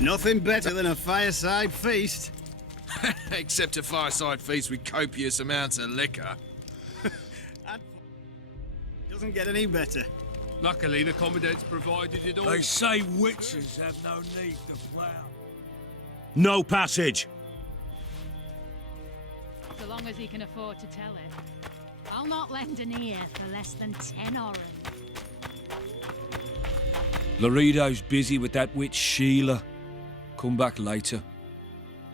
Nothing better than a fireside feast. Except a fireside feast with copious amounts of liquor. Doesn't get any better. Luckily, the Commandant's provided it all. They say witches have no need to plough. No passage! So long as he can afford to tell it. I'll not lend an ear for less than 10 oren. Laredo's busy with that witch Sheila. Come back later.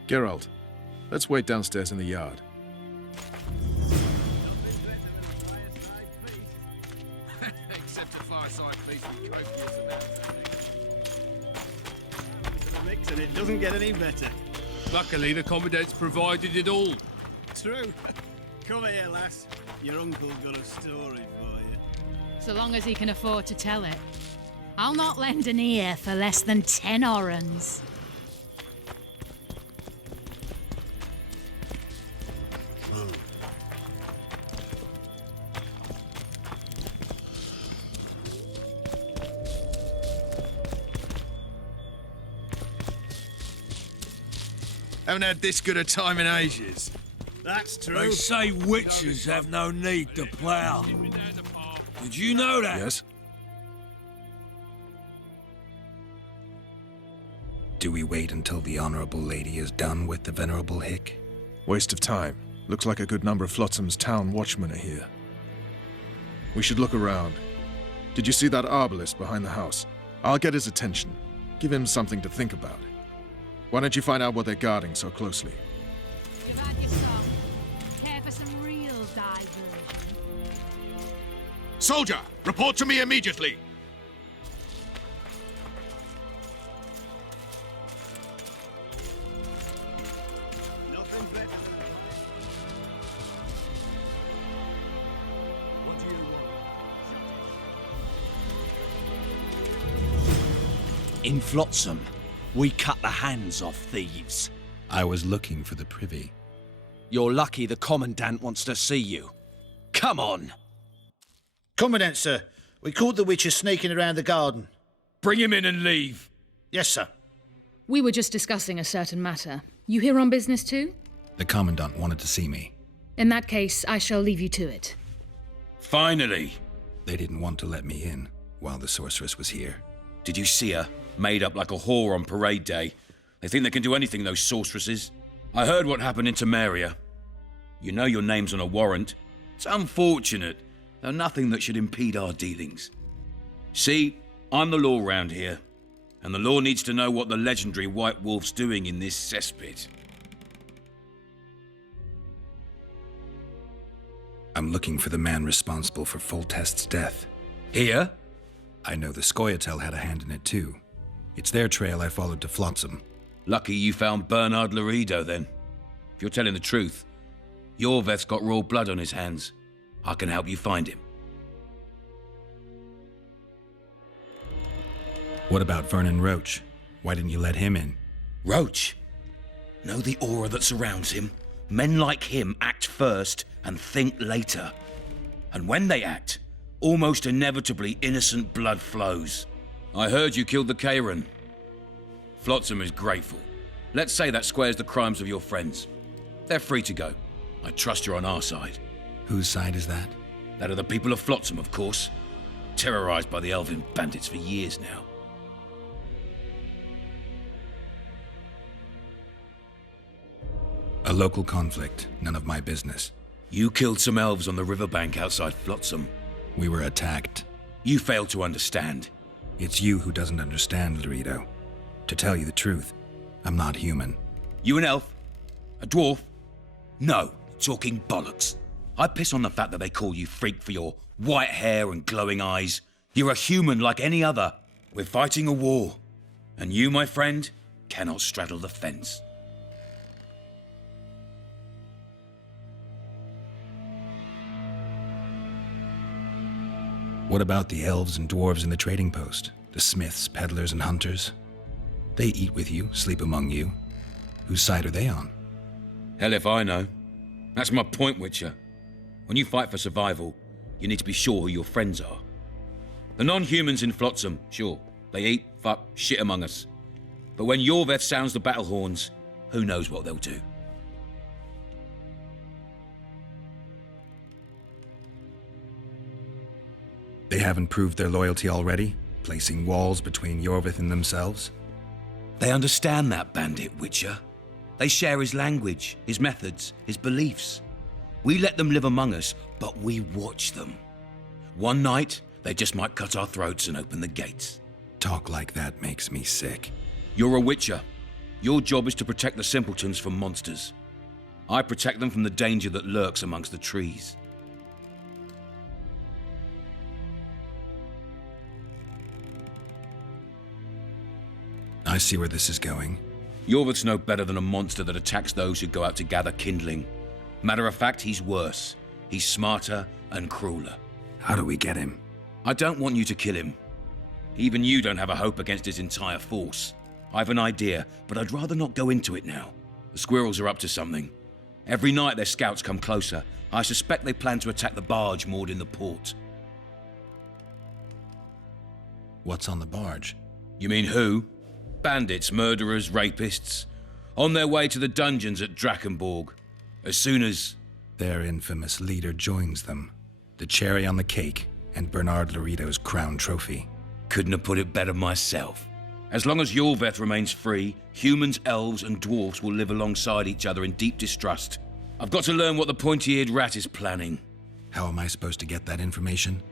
Geralt, let's wait downstairs in the yard. Except a fireside feast with copious amounts of Mix and it doesn't get any better. Luckily, the Commandant's provided it all. True. Come here, lass. Your uncle got a story for you. So long as he can afford to tell it. I'll not lend an ear for less than 10 orens. Haven't had this good a time in ages. That's true. They say witches have no need to plough. Did you know that? Yes? Do we wait until the Honourable Lady is done with the Venerable Hick? Waste of time. Looks like a good number of Flotsam's town watchmen are here. We should look around. Did you see that arbalist behind the house? I'll get his attention. Give him something to think about. Why don't you find out what they're guarding so closely? You've had your song. Care for some real diversion? Soldier, report to me immediately. Nothing better than What do you want? In Flotsam, we cut the hands off thieves. I was looking for the privy. You're lucky the Commandant wants to see you. Come on! Commandant, sir. We caught the witches sneaking around the garden. Bring him in and leave. Yes, sir. We were just discussing a certain matter. You here on business too? The Commandant wanted to see me. In that case, I shall leave you to it. Finally. They didn't want to let me in while the sorceress was here. Did you see her? Made up like a whore on parade day. They think they can do anything, those sorceresses. I heard what happened in Temeria. You know your name's on a warrant. It's unfortunate, though nothing that should impede our dealings. See, I'm the law round here, and the law needs to know what the legendary White Wolf's doing in this cesspit. I'm looking for the man responsible for Foltest's death. Here? I know the Scoia'tael had a hand in it too. It's their trail I followed to Flotsam. Lucky you found Bernard Laredo, then. If you're telling the truth, Yorveth's got raw blood on his hands. I can help you find him. What about Vernon Roach? Why didn't you let him in? Roach? Know the aura that surrounds him? Men like him act first and think later. And when they act, almost inevitably innocent blood flows. I heard you killed the Kairan. Flotsam is grateful. Let's say that squares the crimes of your friends. They're free to go. I trust you're on our side. Whose side is that? That of the people of Flotsam, of course. Terrorized by the elven bandits for years now. A local conflict, none of my business. You killed some elves on the riverbank outside Flotsam. We were attacked. You failed to understand. It's you who doesn't understand, Laredo. To tell you the truth, I'm not human. You an elf? A dwarf? No, talking bollocks. I piss on the fact that they call you freak for your white hair and glowing eyes. You're a human like any other. We're fighting a war. And you, my friend, cannot straddle the fence. What about the elves and dwarves in the trading post? The smiths, peddlers, and hunters? They eat with you, sleep among you. Whose side are they on? Hell if I know. That's my point, Witcher. When you fight for survival, you need to be sure who your friends are. The non-humans in Flotsam, sure, they eat, fuck, shit among us. But when Yorveth sounds the battle horns, who knows what they'll do. They haven't proved their loyalty already, placing walls between Yorveth and themselves? They understand that, Bandit Witcher. They share his language, his methods, his beliefs. We let them live among us, but we watch them. One night, they just might cut our throats and open the gates. Talk like that makes me sick. You're a Witcher. Your job is to protect the simpletons from monsters. I protect them from the danger that lurks amongst the trees. I see where this is going. Yorveth's no better than a monster that attacks those who go out to gather kindling. Matter of fact, he's worse. He's smarter and crueler. How do we get him? I don't want you to kill him. Even you don't have a hope against his entire force. I've an idea, but I'd rather not go into it now. The squirrels are up to something. Every night their scouts come closer. I suspect they plan to attack the barge moored in the port. What's on the barge? You mean who? Bandits, murderers, rapists. On their way to the dungeons at Drakenborg. As soon as... Their infamous leader joins them. The cherry on the cake and Bernard Lorito's crown trophy. Couldn't have put it better myself. As long as Yorveth remains free, humans, elves, and dwarfs will live alongside each other in deep distrust. I've got to learn what the pointy-eared rat is planning. How am I supposed to get that information?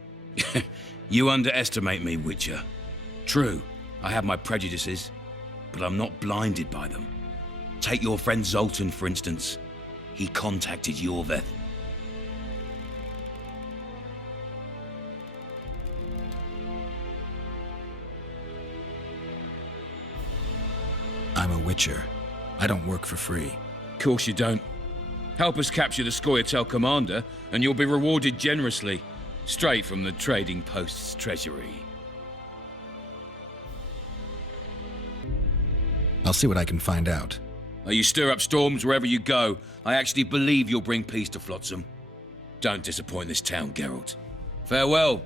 You underestimate me, Witcher. True, I have my prejudices, but I'm not blinded by them. Take your friend Zoltan, for instance. He contacted Yorveth. I'm a Witcher. I don't work for free. Course you don't. Help us capture the Scoia'tael commander, and you'll be rewarded generously, straight from the trading post's treasury. I'll see what I can find out. You stir up storms wherever you go. I actually believe you'll bring peace to Flotsam. Don't disappoint this town, Geralt. Farewell.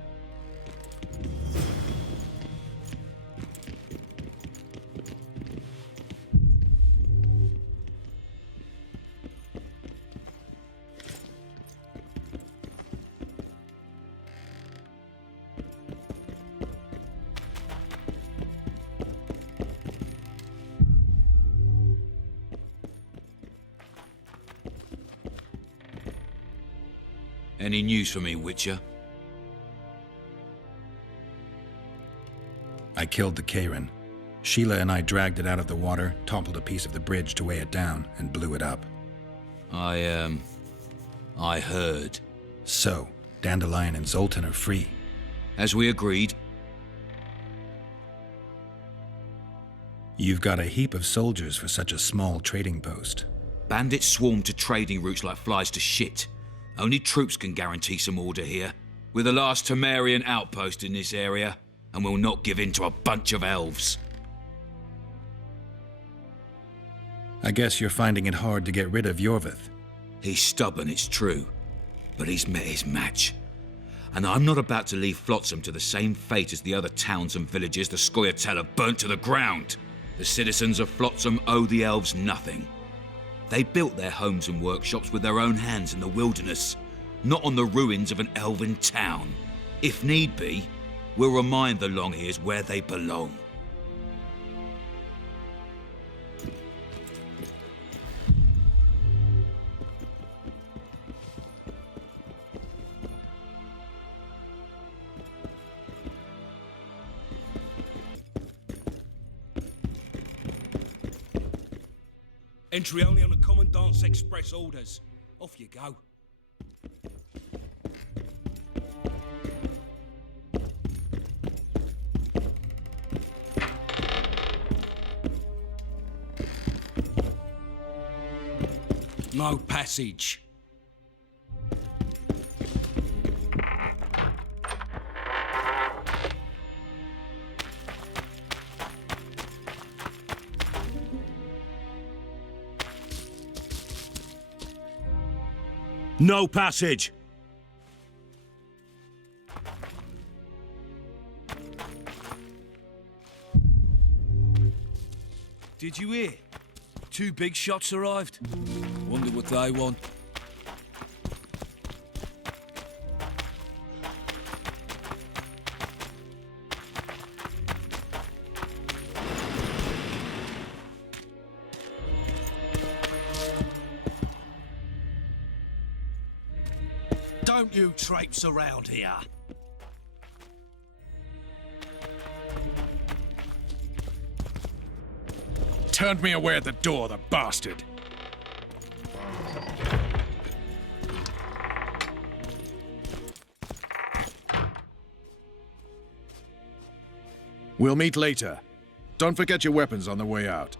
Any news for me, Witcher? I killed the Karen. Sheila and I dragged it out of the water, toppled a piece of the bridge to weigh it down, and blew it up. I heard. So, Dandelion and Zoltan are free. As we agreed. You've got a heap of soldiers for such a small trading post. Bandits swarm to trading routes like flies to shit. Only troops can guarantee some order here. We're the last Temerian outpost in this area, and we'll not give in to a bunch of elves. I guess you're finding it hard to get rid of Yorveth. He's stubborn, it's true, but he's met his match. And I'm not about to leave Flotsam to the same fate as the other towns and villages the Scoia'tael have burnt to the ground. The citizens of Flotsam owe the elves nothing. They built their homes and workshops with their own hands in the wilderness, not on the ruins of an elven town. If need be, we'll remind the Longears where they belong. Entry only on the Commandant's express orders. Off you go. No passage. No passage! Did you hear? 2 big shots arrived. Wonder what they want. Don't you traipse around here. Turned me away at the door, the bastard. We'll meet later. Don't forget your weapons on the way out.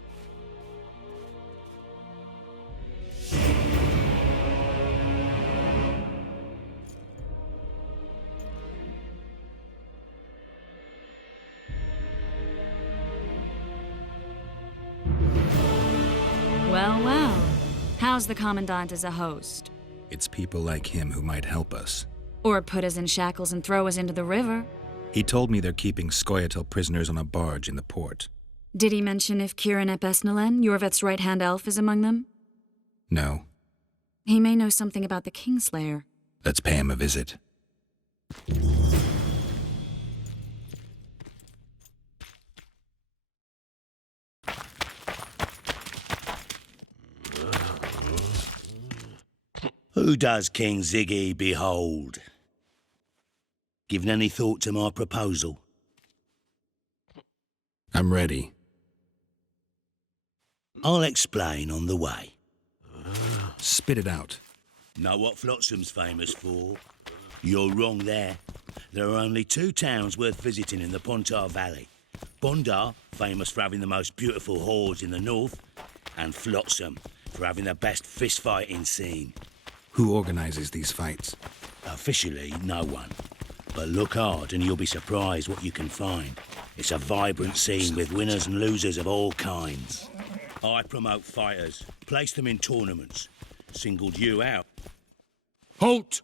Well, well. How's the Commandant as a host? It's people like him who might help us. Or put us in shackles and throw us into the river. He told me they're keeping Scoia'tael prisoners on a barge in the port. Did he mention if Kieran ep Esnalen, Yorvet's right-hand elf, is among them? No. He may know something about the Kingslayer. Let's pay him a visit. Who does King Ziggy behold? Given any thought to my proposal? I'm ready. I'll explain on the way. Spit it out. Know what Flotsam's famous for? You're wrong there. There are only 2 towns worth visiting in the Pontar Valley. Bondar, famous for having the most beautiful whores in the north, and Flotsam, for having the best fist-fighting scene. Who organizes these fights? Officially, no one. But look hard and you'll be surprised what you can find. It's a vibrant scene with winners and losers of all kinds. I promote fighters, place them in tournaments. Singled you out. Halt!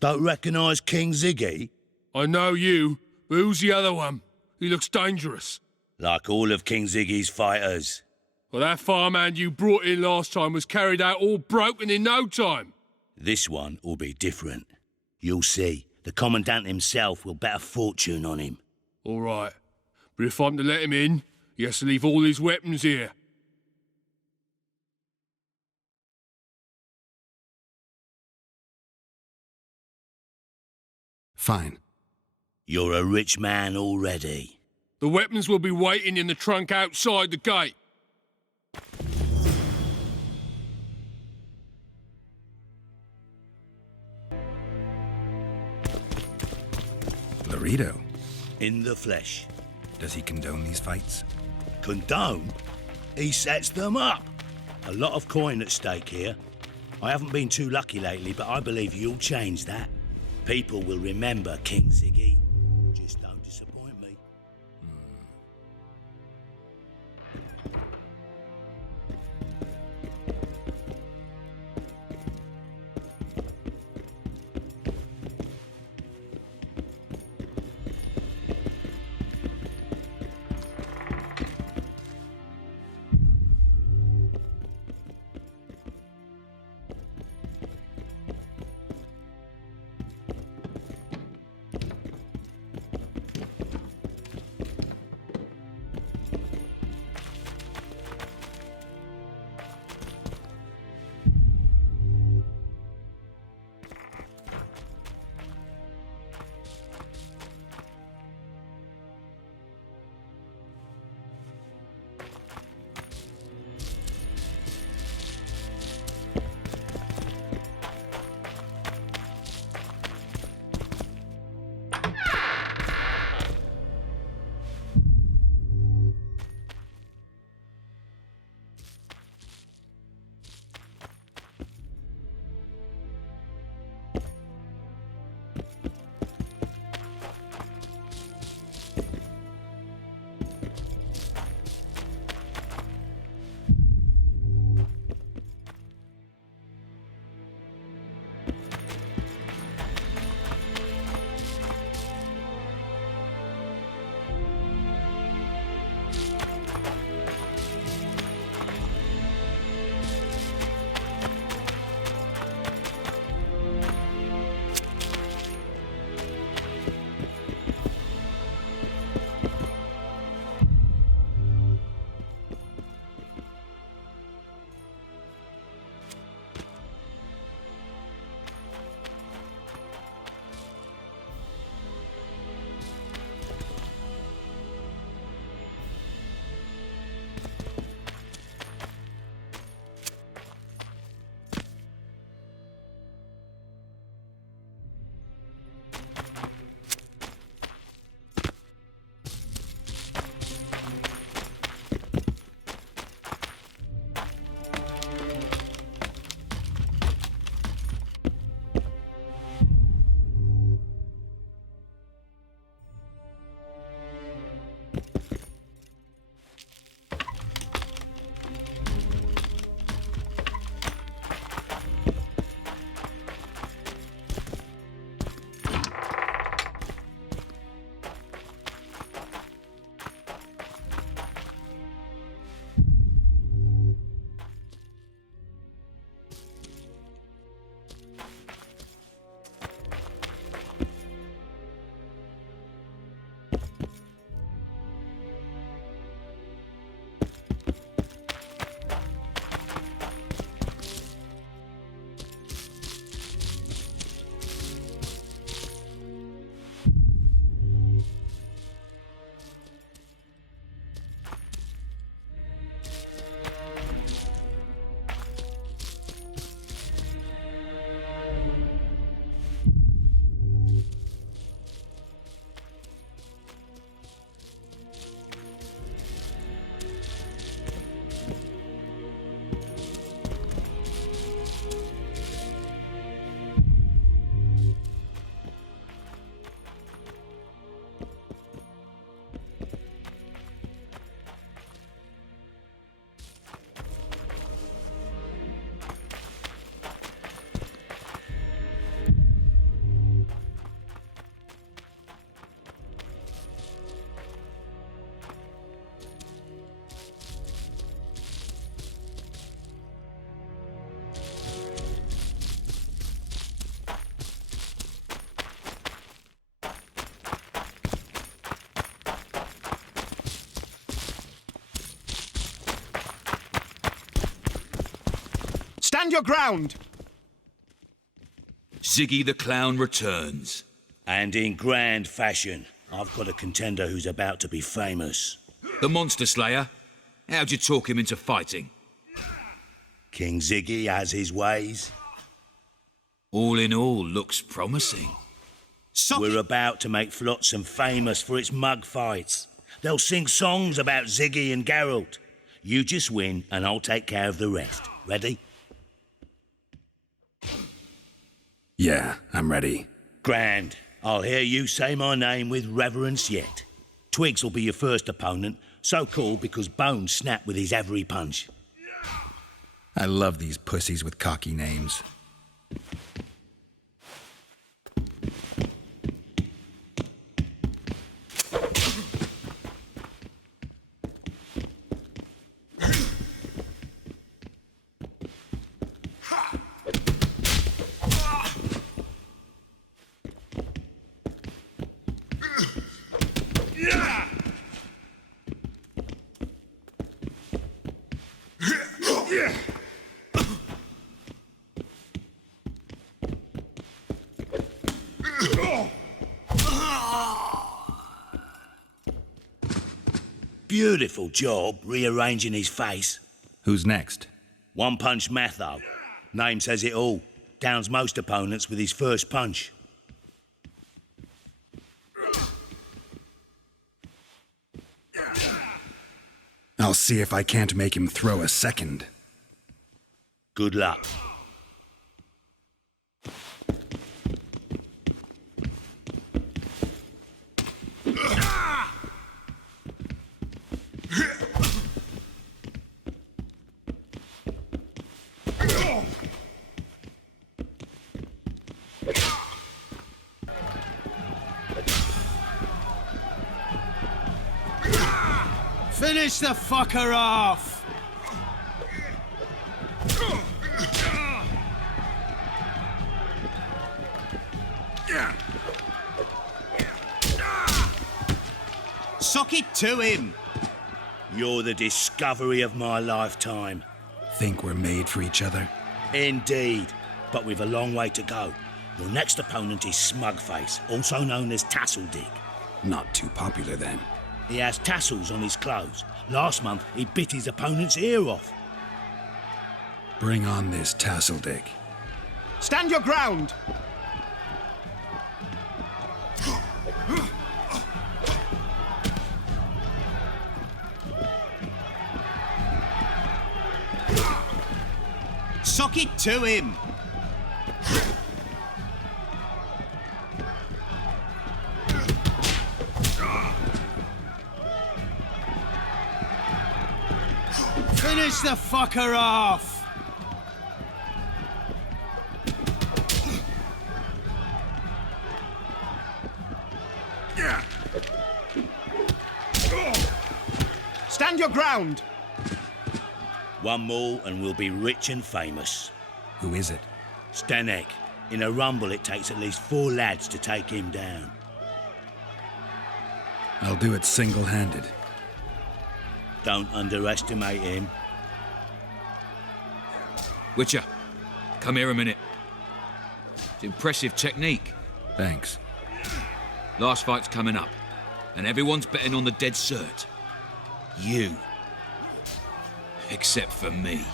Don't recognise King Ziggy? I know you, but who's the other one? He looks dangerous. Like all of King Ziggy's fighters. Well, that farmhand you brought in last time was carried out all broken in no time. This one will be different. You'll see. The Commandant himself will bet a fortune on him. All right. But if I'm to let him in, he has to leave all his weapons here. Fine. You're a rich man already. The weapons will be waiting in the trunk outside the gate. Laredo. In the flesh. Does he condone these fights? Condone? He sets them up. A lot of coin at stake here. I haven't been too lucky lately, but I believe you'll change that. People will remember King Ziggy. Just don't disappoint me. Stand your ground! Ziggy the Clown returns. And in grand fashion. I've got a contender who's about to be famous. The Monster Slayer? How'd you talk him into fighting? King Ziggy has his ways. All in all, looks promising. We're about to make Flotsam famous for its mug fights. They'll sing songs about Ziggy and Geralt. You just win, and I'll take care of the rest. Ready? Yeah, I'm ready. Grand. I'll hear you say my name with reverence yet. Twigs will be your first opponent, so called because Bones snapped with his every punch. I love these pussies with cocky names. Beautiful job rearranging his face. Who's next? One Punch Matho. Name says it all. Downs most opponents with his first punch. I'll see if I can't make him throw a second. Good luck. Finish the fucker off! Sock it to him! You're the discovery of my lifetime. Think we're made for each other? Indeed, but we've a long way to go. Your next opponent is Smugface, also known as Tasseldick. Not too popular then. He has tassels on his clothes. Last month, he bit his opponent's ear off. Bring on this Tasseldick. Stand your ground! Sock it to him! Finish the fucker off! Stand your ground! One more and we'll be rich and famous. Who is it? Stenek. In a rumble, it takes at least 4 lads to take him down. I'll do it single-handed. Don't underestimate him. Witcher, come here a minute. It's impressive technique. Thanks. Last fight's coming up, and everyone's betting on the dead cert. You. Except for me.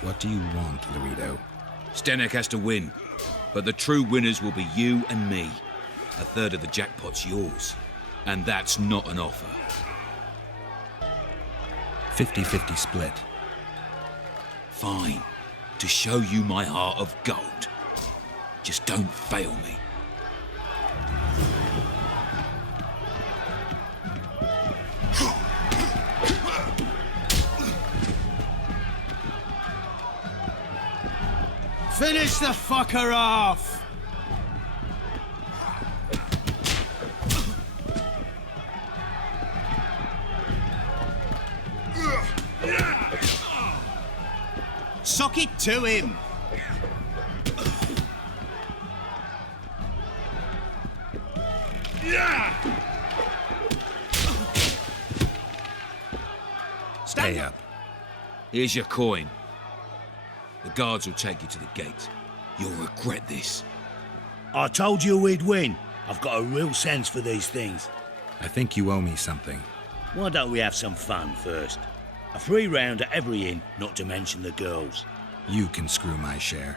What do you want, Laredo? Stenek has to win, but the true winners will be you and me. A third of the jackpot's yours, and that's not an offer. 50-50 split. Fine. To show you my heart of gold. Just don't fail me. Finish the fucker off! Sock it to him! Stay up. Here's your coin. The guards will take you to the gate. You'll regret this. I told you we'd win. I've got a real sense for these things. I think you owe me something. Why don't we have some fun first? A free round at every inn, not to mention the girls. You can screw my share.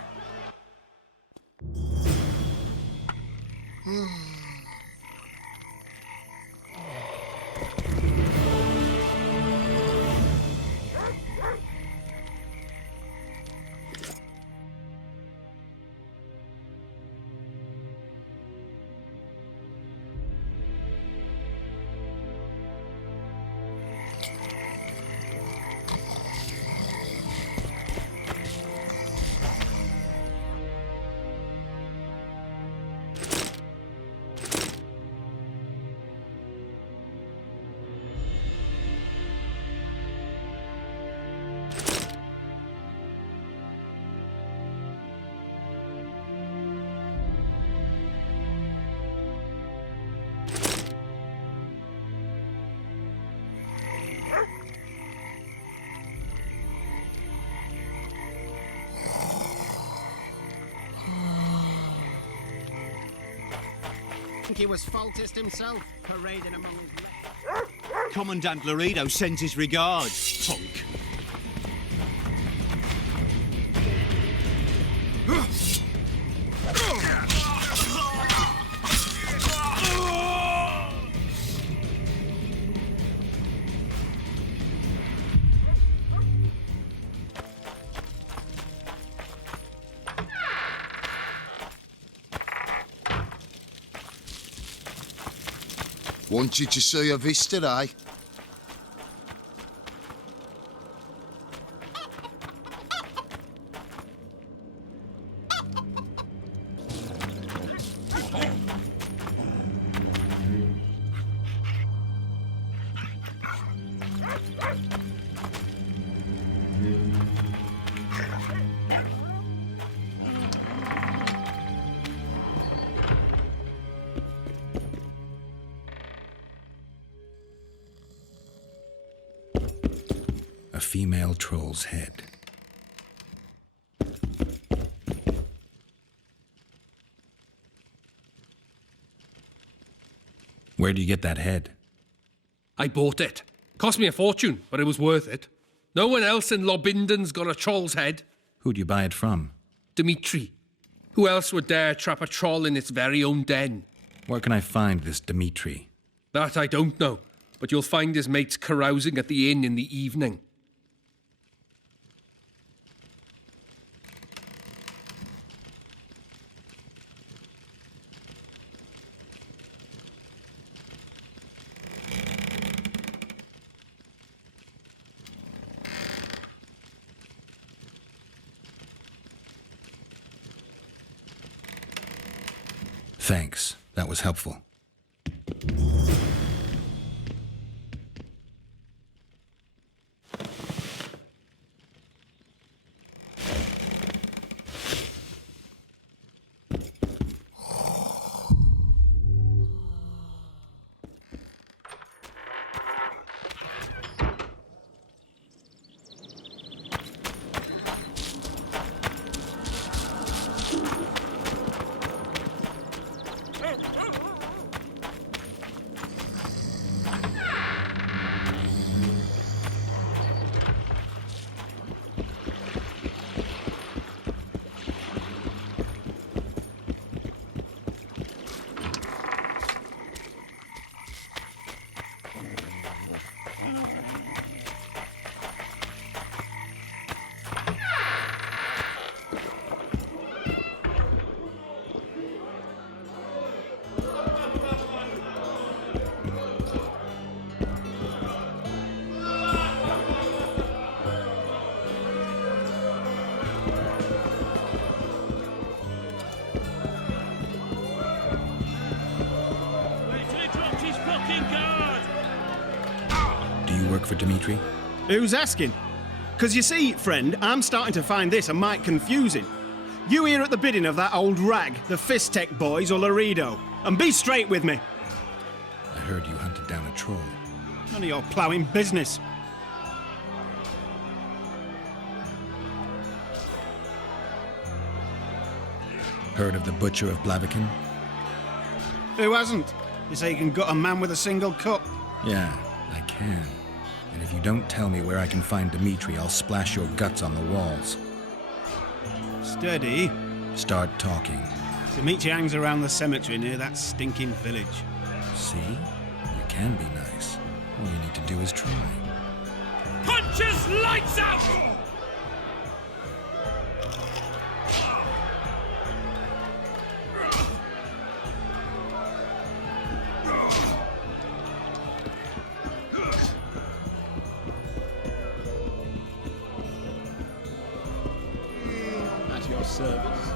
He was faultist himself, parading among his... Commandant Laredo sends his regards, punk. Want you to see a vista, eh? A female troll's head. Where do you get that head? I bought it. Cost me a fortune, but it was worth it. No one else in Lobinden's got a troll's head. Who'd you buy it from? Dimitri. Who else would dare trap a troll in its very own den? Where can I find this Dimitri? That I don't know, but you'll find his mates carousing at the inn in the evening. Thanks. That was helpful. For Dimitri? Who's asking? Because you see, friend, I'm starting to find this a mite confusing. You here at the bidding of that old rag, the Fist Tech boys or Laredo? And be straight with me. I heard you hunted down a troll. None of your ploughing business. Heard of the Butcher of Blaviken? Who hasn't? You say you can gut a man with a single cut? Yeah, I can. And if you don't tell me where I can find Dimitri, I'll splash your guts on the walls. Steady. Start talking. Dimitri hangs around the cemetery near that stinking village. See? You can be nice. All you need to do is try. Punch his lights out! At your service.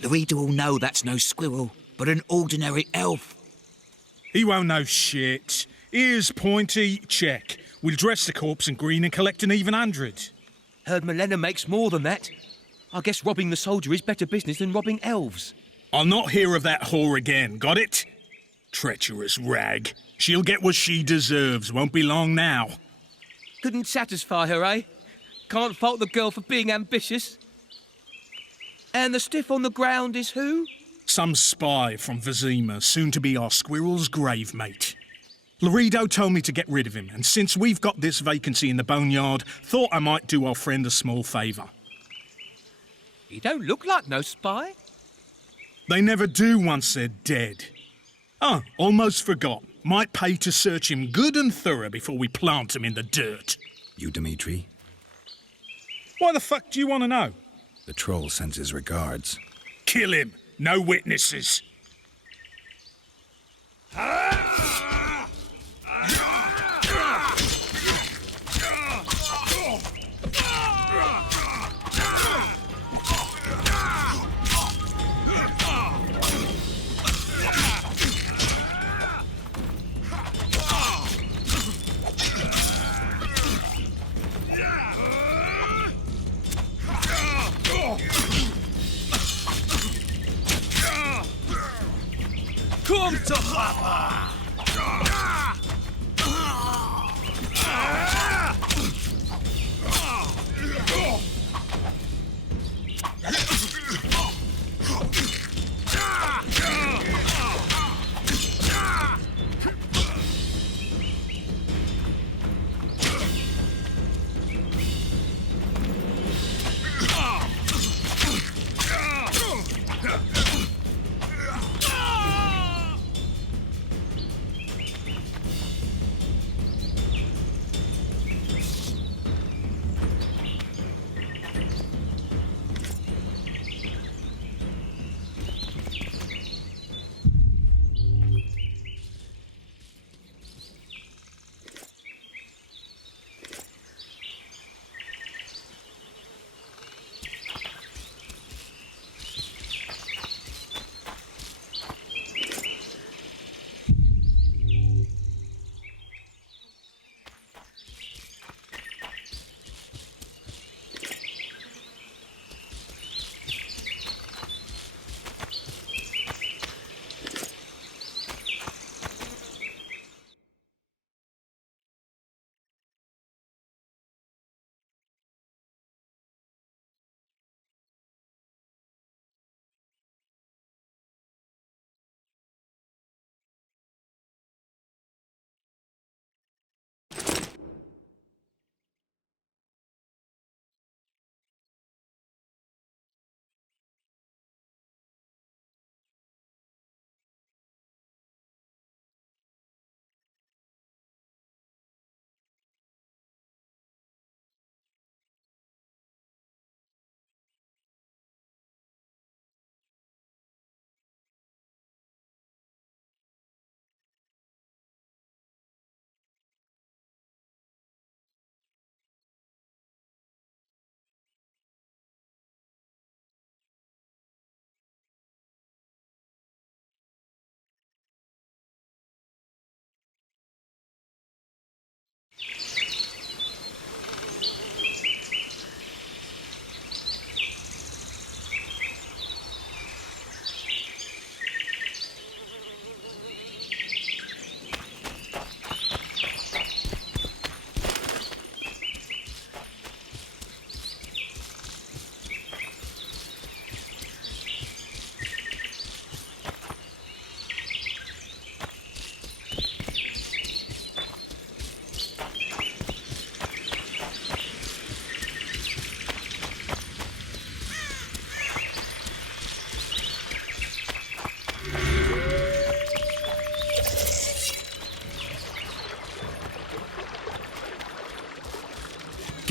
The reader will know that's no squirrel, but an ordinary elf. He won't know shit. Ears pointy, check. We'll dress the corpse in green and collect an even 100. Heard Milena makes more than that. I guess robbing the soldier is better business than robbing elves. I'll not hear of that whore again, got it? Treacherous rag. She'll get what she deserves, won't be long now. Couldn't satisfy her, eh? Can't fault the girl for being ambitious. And the stiff on the ground is who? Some spy from Vizima, soon to be our squirrel's grave mate. Laredo told me to get rid of him, and since we've got this vacancy in the boneyard, thought I might do our friend a small favour. He don't look like no spy. They never do once they're dead. Oh, almost forgot. Might pay to search him good and thorough before we plant him in the dirt. You, Dimitri? Why the fuck do you want to know? The troll sends his regards. Kill him. No witnesses. Come to Papa!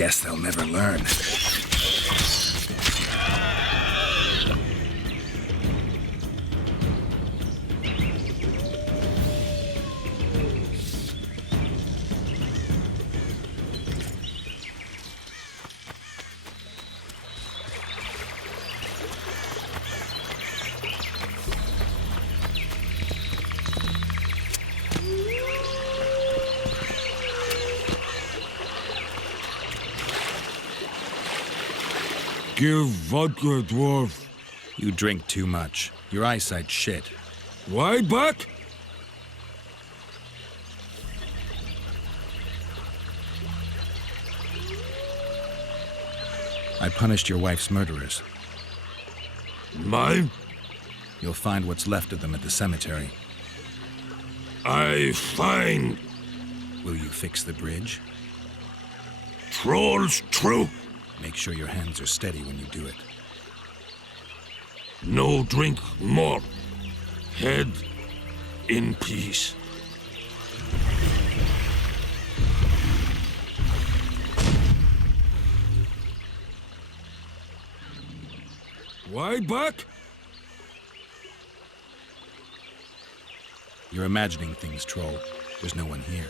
Guess they'll never learn. Give vodka, dwarf. You drink too much. Your eyesight's shit. Wide back? I punished your wife's murderers. Mine? You'll find what's left of them at the cemetery. I find... Will you fix the bridge? Trolls true. Make sure your hands are steady when you do it. No drink more. Head in peace. Wide back? You're imagining things, troll. There's no one here.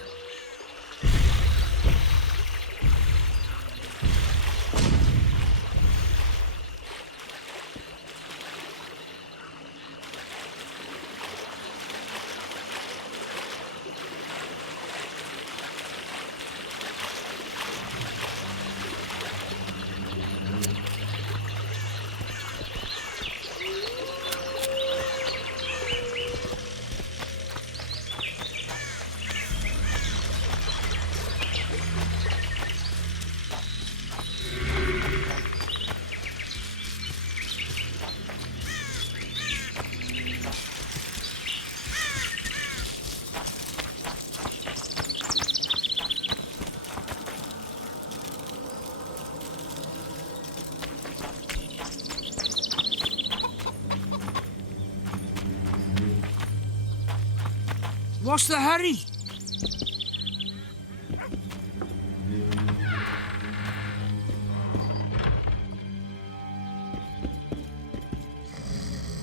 What's the hurry?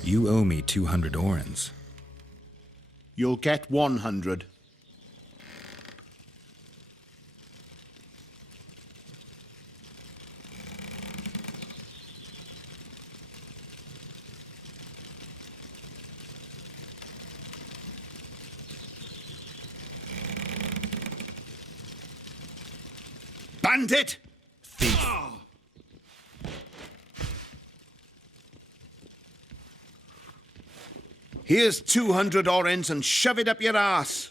You owe me 200 orens. You'll get 100. Bandit! Thief! Here's 200 orens and shove it up your ass.